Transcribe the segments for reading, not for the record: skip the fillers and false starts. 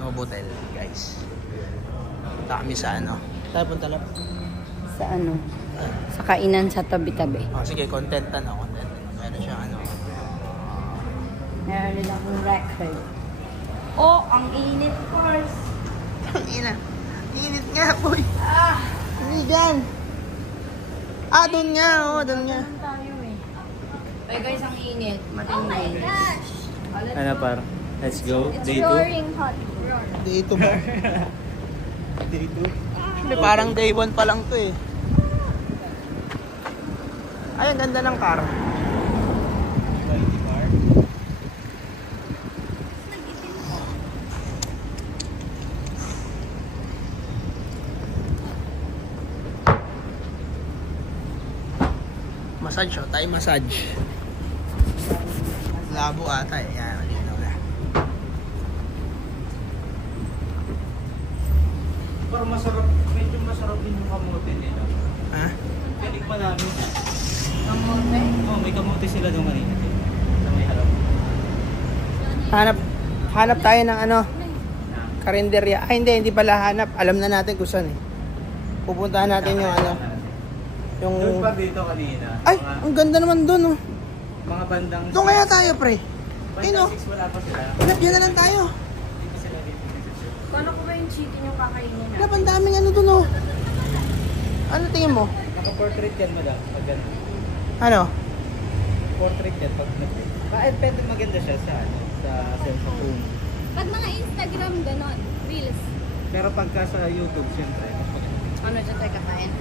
Novotel, guys. Punta kami sa ano. Tayo punta lang. Sa ano? Sa kainan sa tabi-tabi. Oh, sige, content. Meron siya ano. Meron din akong record. Oh, ang init, course. Ang ina. Init nga, boy. Ah! Hindi dyan. Ah, doon nga. Oh, doon nga. Tayo eh. Ay guys, ang init. Matindi. Oh my gosh! Ano par? Let's go. It's Day 2. roaring hot. Day 2 ba? Day 2. Hindi, parang day 1 pa lang to eh. Ay, ang ganda ng car. Massage, oh. Tayo massage. Labo ata eh. Yan, malinaw na. Parang masarap, medyo masarap din yung kamote nila. Ha? Pinig pa namin. Kamote? Oh, may kamote sila doon kanina. Sa may harap. Hanap tayo ng ano, karinderya. Ay, hindi pala hanap. Alam na natin kung saan eh. Pupuntahan natin yung ano. Yung... Doon pa dito kanina. Ay, ang ganda naman doon oh. Mga bandang... Doon kaya tayo, pre. Ay, no. Bandang 6 wala pa sila. Yan na lang tayo. Dito sila dito. Paano ko ba yung chicken yung kakainin na? Wala, ang daming ano doon oh. Ano tingin mo? Naka-portrait yan, madam. Maganda. Ano? Portrait yan pag nag-tip. Bakit pwede maganda siya sa ano? Sa cellphone. Pag mga Instagram, ganon. Reels. Pero pagka sa YouTube, siyempre. Ano dyan tayo kakain?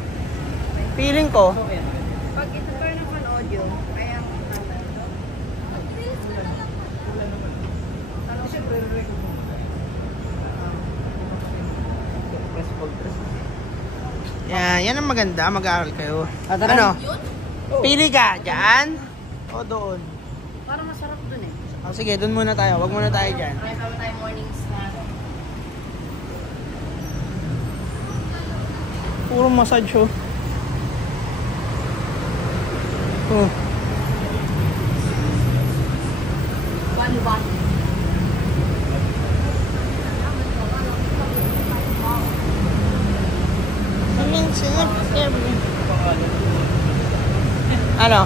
Feeling ko, So, ayan. Pag ito pa ng audio, kaya ang Reels na lang. Siyempre, re-record mo. Press hold, press hold. yan ang maganda. Mag-aaral kayo. Ah, tara. Ano? Yun? Pili ka, dyan? O doon? Parang masarap dun eh. O sige, doon muna tayo. Wag muna tayo dyan. Kaya tama tayo morning snack. Puro massage oh. Oh. One bun. Ano?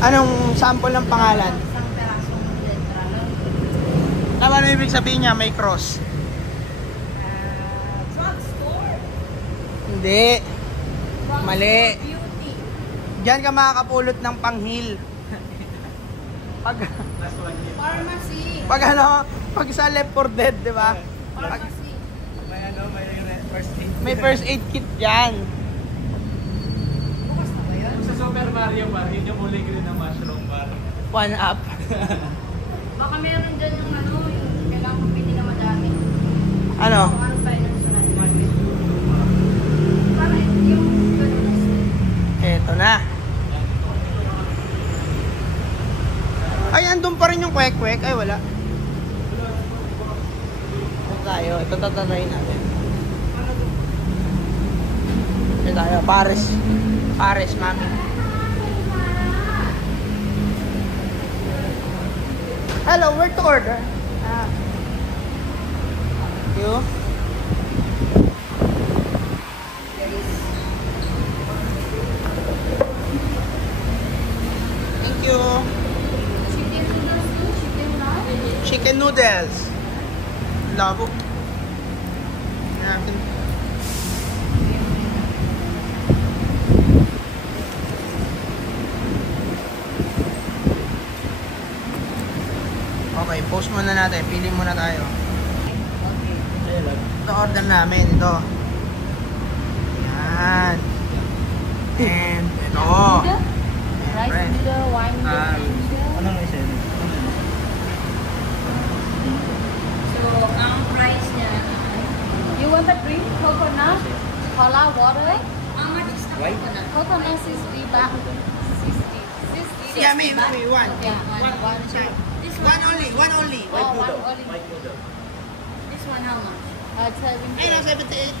Anong sample ng pangalan? Isang perasong letra lang. Ano ibig sabihin niya? May cross? Drugstore. Hindi. Mali. Beauty. Diyan ka makakapulot ng panghil. Pag Pharmacy. pag ano, pag sa Left 4 Dead, di ba? Pag, Pharmacy. May ano, may first aid. may first aid kit diyan. Bukas na ba yun? Sa Super Mario Bar, yun yung kulay green na mushroom bar. One up. Baka meron dyan yung ano, yung kailangan kong pili na madami. Ano? Kung ano pa yun sa market. Para yung ganun. Eto na. Ay, andun pa rin yung kwek-kwek. Ay, wala. Ito tayo. Ito tatanayin natin. Ito tayo. Paris. Paris, mami. Hello, where to order? Ah. Thank you. Thank you. Chicken noodles too? Chicken rice? Chicken noodles. Labo. Natin. Okay, post muna natin. Pili muna tayo. Ito order namin. Ito. Yan. And ito. Rice Siyempre. noodle, wine noodle. Anong isa yun? So, ang price niya, You want the drink? Coconut? Cola water? how much is the White? coconut? Coconut 60 baht. 60. Yeah, me, one. Yeah, one. This One only, one only. Oh, one only. White noodle. This one how much? 70. Ay, no, 78.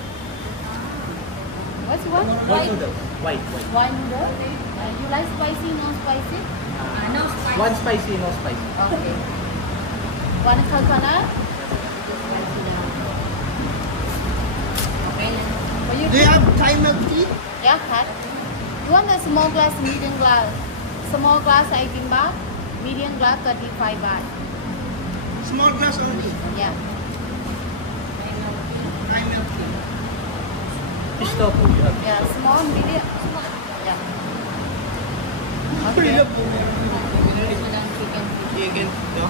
What's one? White noodle. White. One noodle. You like spicy, no spicy? No spice. One spicy, no spicy. Okay. One coconut. Okay lang. Will you Do you have Thai milk tea? Yeah, cut. You want a small glass, medium glass? Small glass 18 baht, medium glass 35 baht. Small glass only. Yeah. Thai milk tea. Fish tofu, you have. Yeah, small, medium. Yeah. Okay. Chicken. No?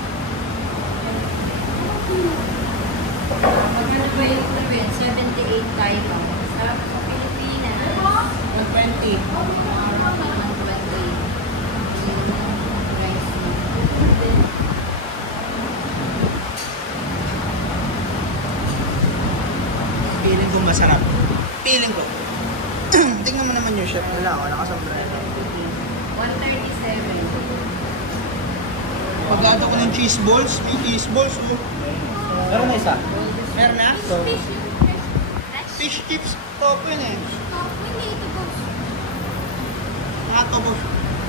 78 tayo. Sa Pilipinas. 120. 120. Feeling ko masarap. Feeling ko. Tingnan mo naman yung chef nila. Wala ka sa bread. 137. Pagkato ko ng cheese balls. May cheese balls. Oh. Meron na isa. Meron na? So, Fish chips. Topo yun eh. Topo.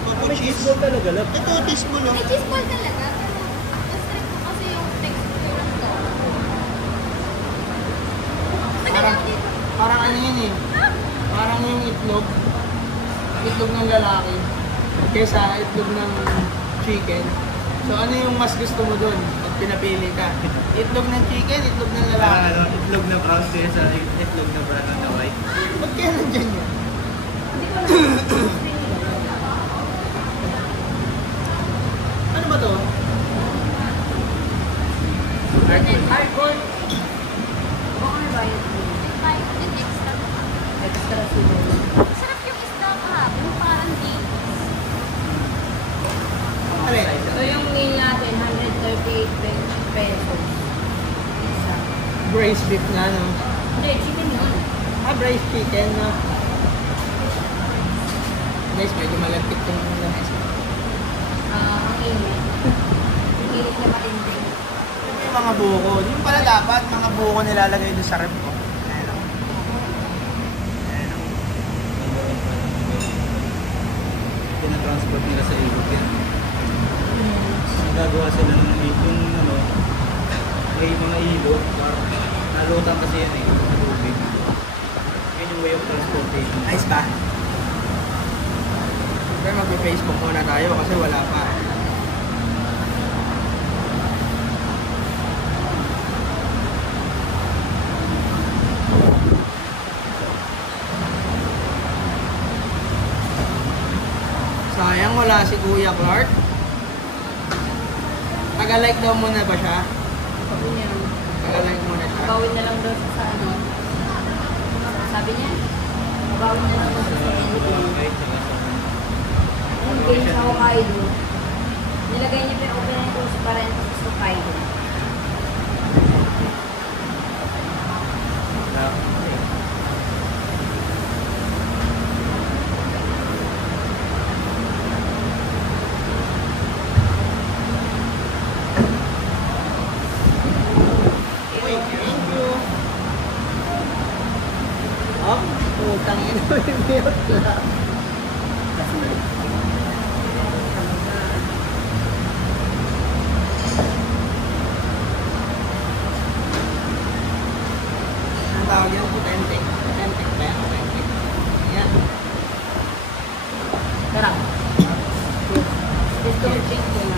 Topo may cheese. cheese ball talaga, love. Ito, cheese ball. Oh. May cheese ball talaga. Pero masarap ko kasi yung texture ng to. Parang ano yun eh. Parang yung itlog. Itlog ng lalaki. Kesa itlog ng chicken. So ano yung mas gusto mo dun pag pinapili ka? Itlog ng chicken, itlog ng lalaki. Itlog na brown sa itlog na brown na white. Ba't kaya nandyan yun? Ano ba to? Hardcore. Baka may bayad mo. Bayad din extra. Extra sugar. Sarap yung isda kahapon. Parang deep. Ano eh? So yung meal natin, 138 pesos. Isa. Braised beef na, no? Hindi, chicken yun. Braised chicken, no? Guys, medyo malagkit yung lamas. Ang init. Ang init na matindi. Ito yung mga buko. Yung pala dapat, mga buko nilalagay doon sa rep ko. Ayan o. Ayan o. Tinatransport nila sa Europe yan. Nagagawa sila ng yung ano, may mga ilog. Nalutang kasi yan eh, sa tubig. Yun yung way of transportation. Ayos ba? Pero mag-Facebook muna tayo kasi wala pa. Sayang wala si Kuya Clark. Taga-like daw muna ba siya? Sabi niya, Taga-like muna siya. bawin na lang daw siya sa ano. Sabi niya, bawin na lang daw siya sa anything. Kahit saka sa Yung game sa Hokkaido, nilagay niya pa yung open ito sa parenthesis sa Hokkaido. Uy, thank you. Oh, utang ina yung mute lang. Ang tawag yan, authentic. Authentic ba yan? Authentic. Yan. Sarap. Gusto ko check ko na.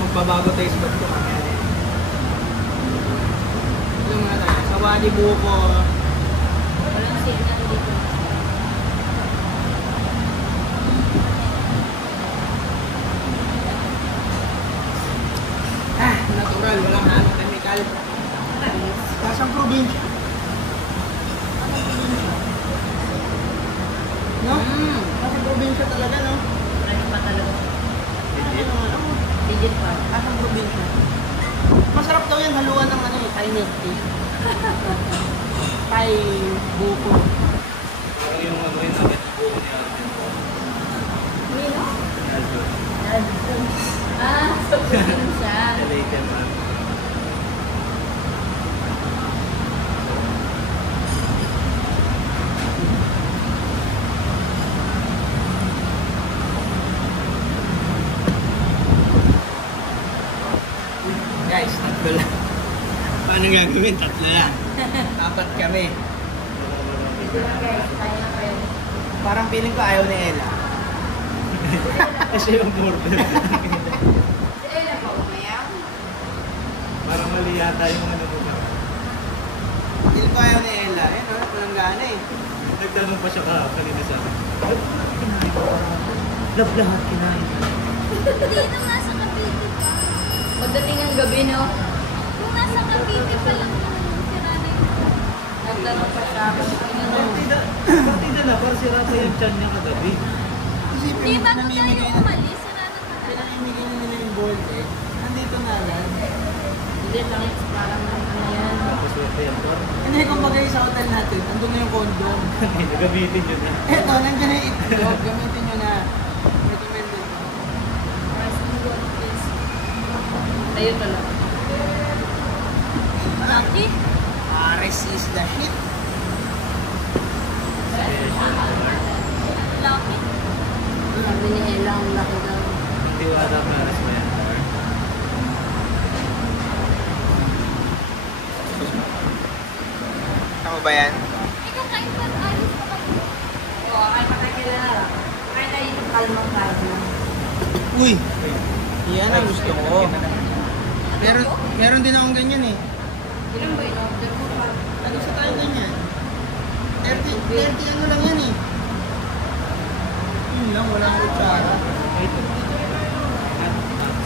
Magbabago taste bud ko mamaya din. Alam mo na tayo, sa Wadi Buko, Walang sale na dito. natural, walang halong chemical. Kasang probinsya. No? Kasang probinsya talaga, no? Ano pa talaga? Ano, ano? Digit pa. Kasang probinsya. Masarap daw yan, haluan ng ano eh, Thai milk tea. Thai buko. Parang yung ano yun, agad buo ni Alvin. Nino? Alvin. Ah, so siya. Later man. anong gagawin? Tatlo lang. Apat kami. Parang feeling ko ayaw ni Ella. Kasi yung order. Parang mali yata yung ano mo ba? Feeling ko ayaw ni Ella. Eh, no? Walang gana eh. Nagtanong pa siya kanina sa akin. Kinain ko parang love lahat kinain. Hindi nung nasa Cavite pa. Pagdating ng gabi, no? Nung nasa Cavite pa lang naman yung sira na yun. Nagtanong pa siya. Partida na, para sira pa yung chan niya kagabi. Isipin Hindi mo, bago tayo namimigay na umalis, sira na talaga. pinamimigay na nila yung bold eh. Nandito na agad. Hindi lang, parang ano yan. Tapos swerte yan, Tor. Hindi, kung bagay sa hotel natin, andun na yung condom. Nagamitin yun na. Eto, nandiyan na yung itlog. Gamitin nyo na. Recommended. Rice and gold, please. Tayo talaga. Lucky. Ares is the hit. Lucky. Sabi ni Ella, ang laki daw. Hindi wala pa aras ba yan? Tama ba yan? Ikaw kain pa, ayos pa kayo. Oo, ay makakilala. Kaya tayo yung kalmang kalma. Uy! Yan ang gusto ko. Meron din akong ganyan eh. Ilan ba in-order mo pa? Ano sa tayo ganyan? 30 ano lang yan eh. Yun lang, walang kutsara. Ito.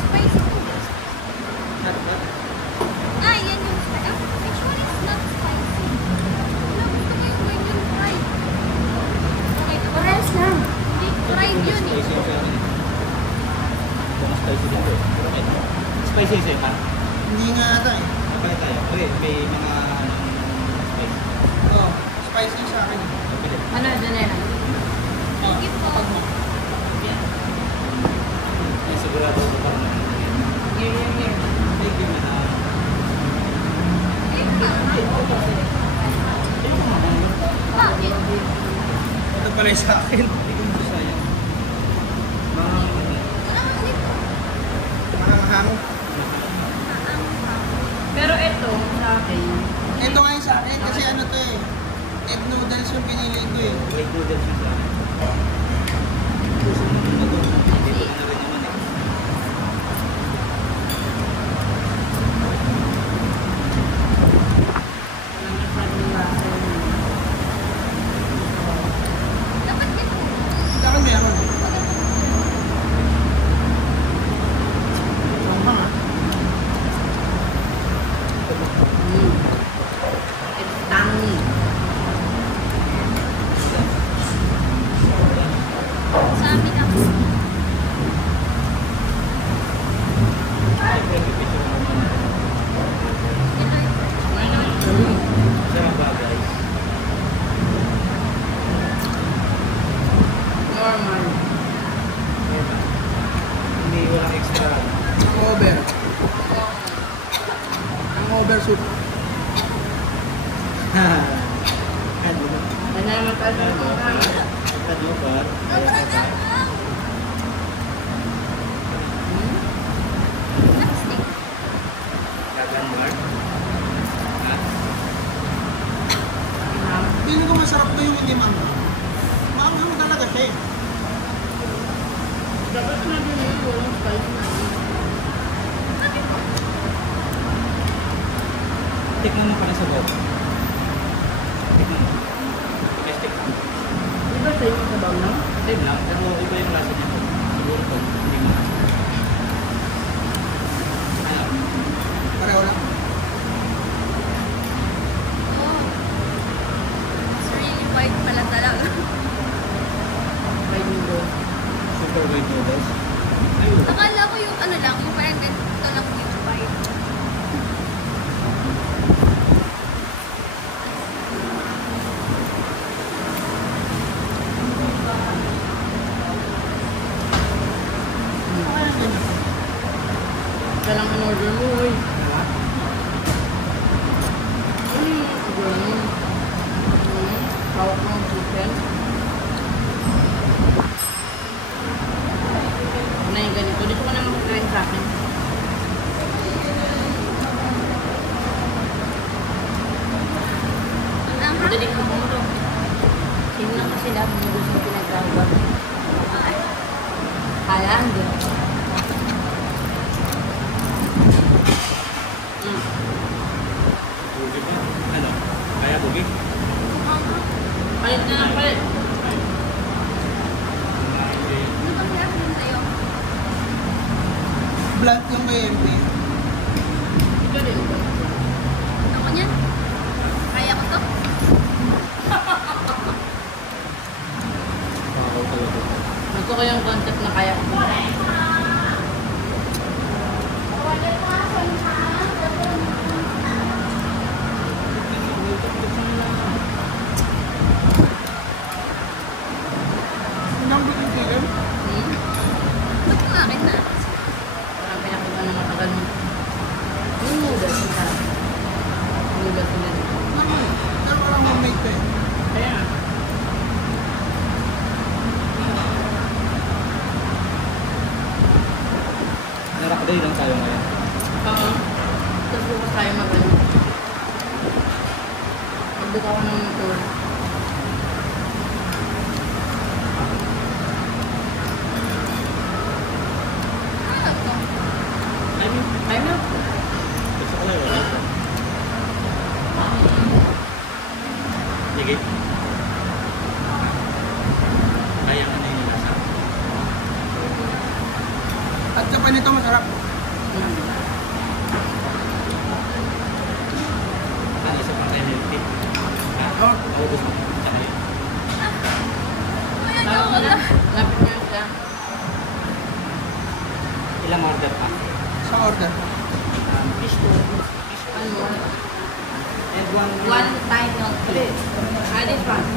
Spicy food. Not bad. Ah, yan yung spicy. Actually, it's not spicy. Wala, gusto ko yung medium fried. Okay, Parehas lang. Hindi, fried yun eh. Spicy yung sa akin. Kung spicy dito. Spicy yung sa'yo, Hindi nga ata eh. Kapag tayo. Okay, may mga spicy. Oo, spicy sa akin eh. Kapili. Ano, Janela? Oh, Sige po. kapag mo. Ay, sigurado ko parang Here. thank you, man. Bakit? Ito pala yung sa akin. Hindi ko masasayang. Parang Mahanghang. Pero ito, sa akin, Ito nga yung sa akin kasi ano to eh. Egg noodles yung pinili ko eh. may noodles yung sa akin. Gusto mo na to. Dito na rin naman eh. walang masyadong lasa. Dapat ganito. Sa akin meron. Mahanghang ah. It's tangy. Sa amin ako. Siyempre, pipicture mo naman. Sarap ba, guys? Normal. Hindi, walang extra. Hangover. Hangover soup. Ano? Ano naman pa sa mga Ano ba? Sobrang anghang. Lipstick. Kagan Mark? Ha? Feeling ko masarap na yung hindi manghang. Maanghang talaga siya eh. Dapat natin yung walang spice na. Tikman mo pa rin sa loob. Tikman mo. Domestic. Di ba sa yung sabaw na? Same lang, pero iba yung lasa niya. Siguro to, hindi mo lasa. Ano? Pareho lang. Oh. It's really white pala talaga. Fried noodles. Super white noodles. Ayun. Akala ko yung ano lang, yung parang ganito lang yung white. Madali ko mo to. Sino na kasi lahat ng gusto pinagkagawa. Kaya, hindi. Bugi pa. Ano? Kaya bugi? Palit na lang, palit. Hindi. Ano ba kaya rin sa'yo? Blunt yung kay MP. Ito din. Ako niyan? Kaya ko to? Pakaw talaga. Gusto ko yung concept na kaya ko. Sinambot yung chicken. Ba't ko akin na? Parang pinakita na matagal mo. Yung noodles, yung sarap. Noodles nila. Pero walang homemade pa eh. Kaya. Narakday lang tayo ngayon. Oo. Tapos bukas tayo mag-ano. Mag-book ako ng tour. Ano to? Ay, no. Gusto ko lang wala ko. Sige. Kaya ka na yung nasa. At saka nito masarap. Ano isa pang tayo healthy? Ha? Oh. Naubos mo. Tsaka yun. Ayan ako na. Lapit mo yun siya. Ilang order pa? Sa order. Fish tour. One more. And One Thai milk tea. This one.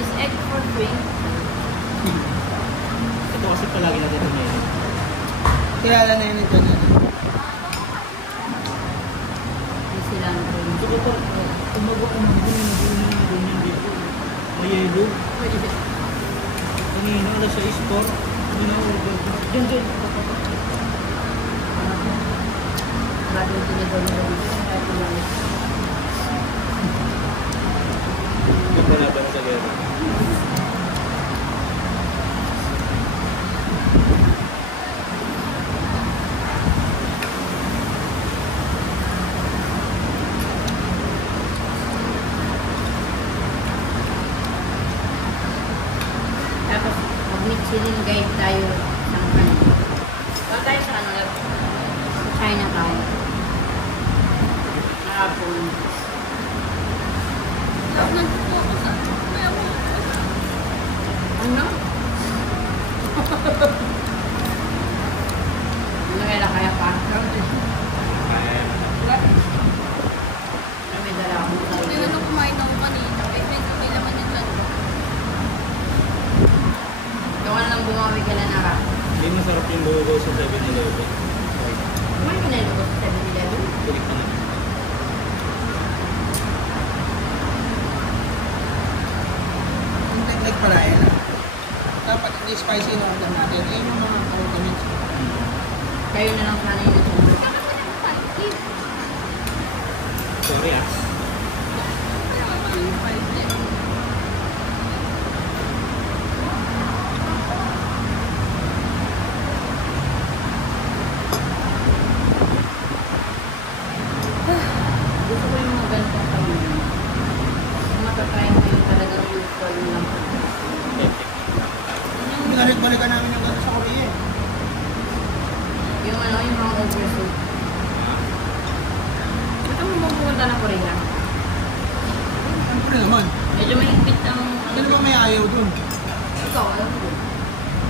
Is egg for free? Ito kasi palagi natin ito ngayon. Kilala na yun ito na. May cilantro. Ito pa, umaga ko mga ganyan dito. May yelo. Kanina, alas 6 po. Hindi na order ko. Diyan. Bagong tinidor na rin. Kaya tumalis. Hindi pa natin sa gero. Tapos, mag-Michelin guide tayo ng ano. Saan tayo sa ano? Sa Chinatown. Hapon. Tapos nagpupo ako sa... Ano? Ano kaya pa? Kaya. May dala akong sa Hindi na nung kumain ako kanina. May laman yung dyan. Gawa lang bumawi ka na naka. Hindi masarap yung logo sa 7-Eleven. Kumain ka na yung sa 7-Eleven? Kulik ka na. Yung technique pala yan. Dapat hindi spicy na order natin. Ayun yung mga condiments. Kayo na lang sana yung nasusunod. Sorry ah. Gusto ko yung mga ganitong pamilya. Kung matatry mo yung talagang usual lang. Binalik-balikan namin yung gano'n sa Korea eh. Yung ano, yung mga oversuit. Gusto mo bang pumunta na Korea? Siyempre naman. Medyo mahigpit ang... Sino ba may ayaw dun? Ikaw, alam mo.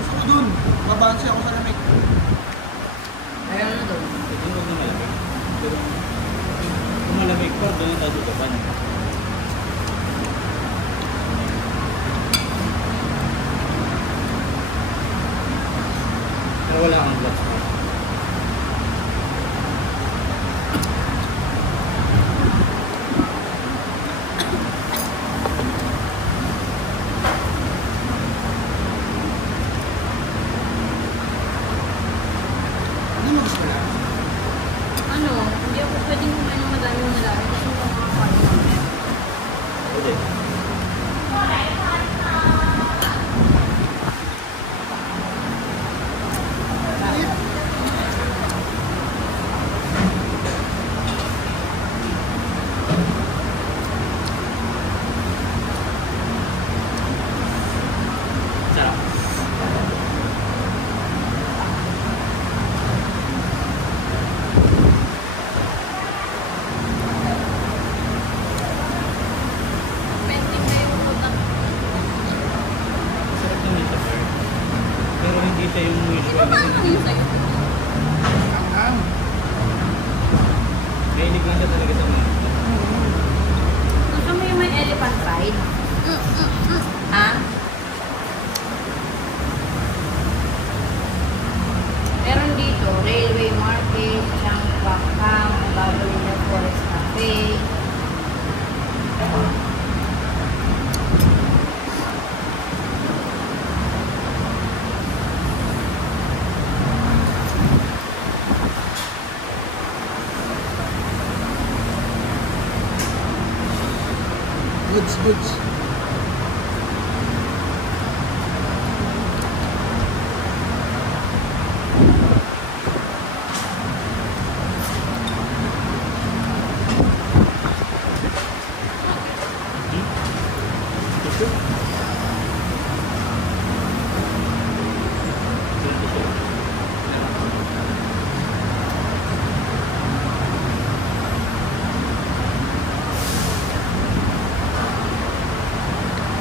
Gusto ko dun. Babansi ako sa lamig. Ayaw na doon. Ito huwag na malamig. Pero kung malamig pa, doon yung tayo pa niya. Pero wala kang gloves pa. Hindi mo gusto lang. Ano, hindi ako pwedeng kumain ng madami yung madami kasi yung mga partner. Okay. Goods, goods.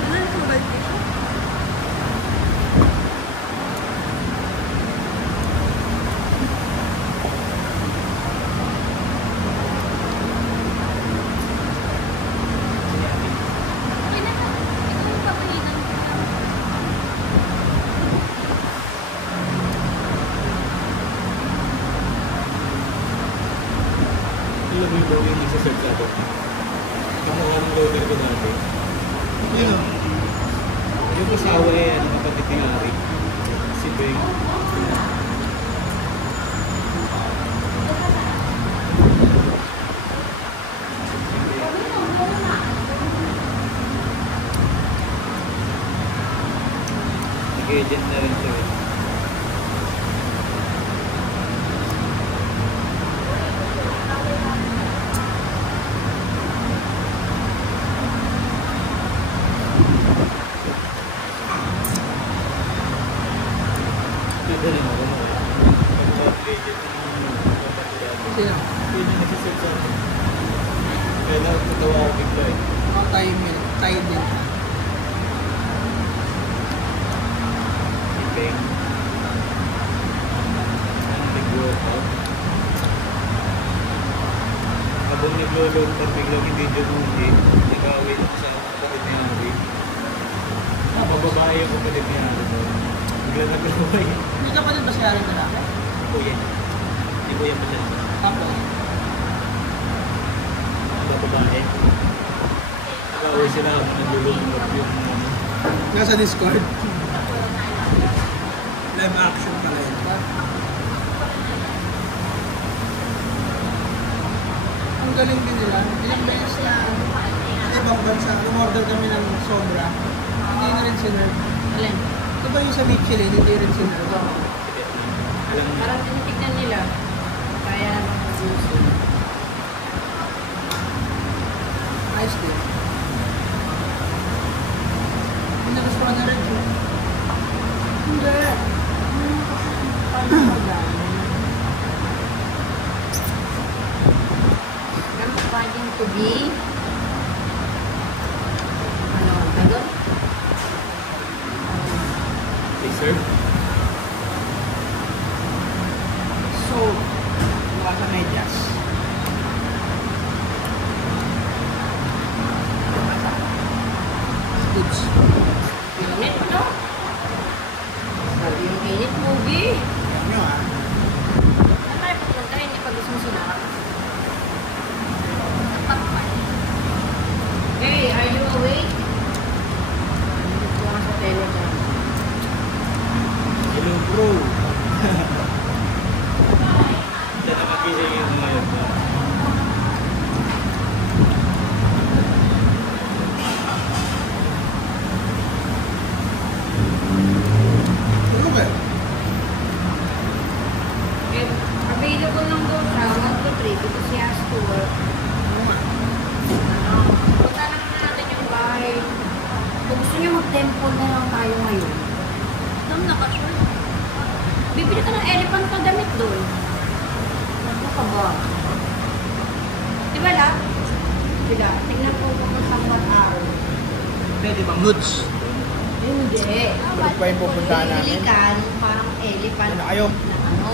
Ano yung tubig dito? Okay na lang. Ikaw yung papahinan ko lang. Alam mo yung nagsasearch ako. Kamukha ng loader ko dati. Yun o. Yung kasawa eh, ano kapatid ni Ari. Si Beng. Nag-agent na rin siya eh. Ganda rin ako. Nag-agent ng kapatid dati. Sino? Yun yung nagsasearch ako. Kaya nakatawa ako bigla eh. Ako tayo milk. Tayo milk. Si Beng. Ang nag-workout. Habang nag-load par biglang hindi dumuli, nag-away lang sa kapatid ni Ari. Mababae ang kapatid ni Ari doon. Biglang nag-away. Hindi ka pa din ba siya rin lalaki? Kuya. Hindi kuya pa siya. Tapos, Ang babae. Nag-away sila habang nag-load par yung nasa Discord. Live action pala yun. Ang galing din nila. Ilang beses na sa ibang bansa, umorder kami ng sobra. Hindi na rin sinerve. Alin? Ito ba yung sa Michelin, hindi rin sinerve? alam mo. Parang tinitignan nila. Kaya naman gusto. Ayos din. Hindi gusto ko na rin. Hindi. I'm finding to be ano, ganun? Deserve? So, mukha sa medyas. Goods. Init, no? Sabi yung init, movie. Ayan nyo ah. Saan tayo pupunta? Hindi pa gusto sinara. Hey, are you awake? Nandito ko nga sa Telegram. Hello bro. Diyan na magising yung mga yun. Ano ba? Eh, available lang daw siya, 1 to 3, because he has to work. Ano nga? Ano, punta lang natin yung bahay. Kung gusto niyo mag-temple na lang tayo ngayon. Dam naka-short. Bibili ka ng elephant na damit doon. Ano ka ba? Di ba la? Diba? Tingnan ko kung sambat araw. Pwede bang goods? Hindi. Ano pa yung pupuntahan namin? Bibili ka ng parang elephant Ano kayo? na ano.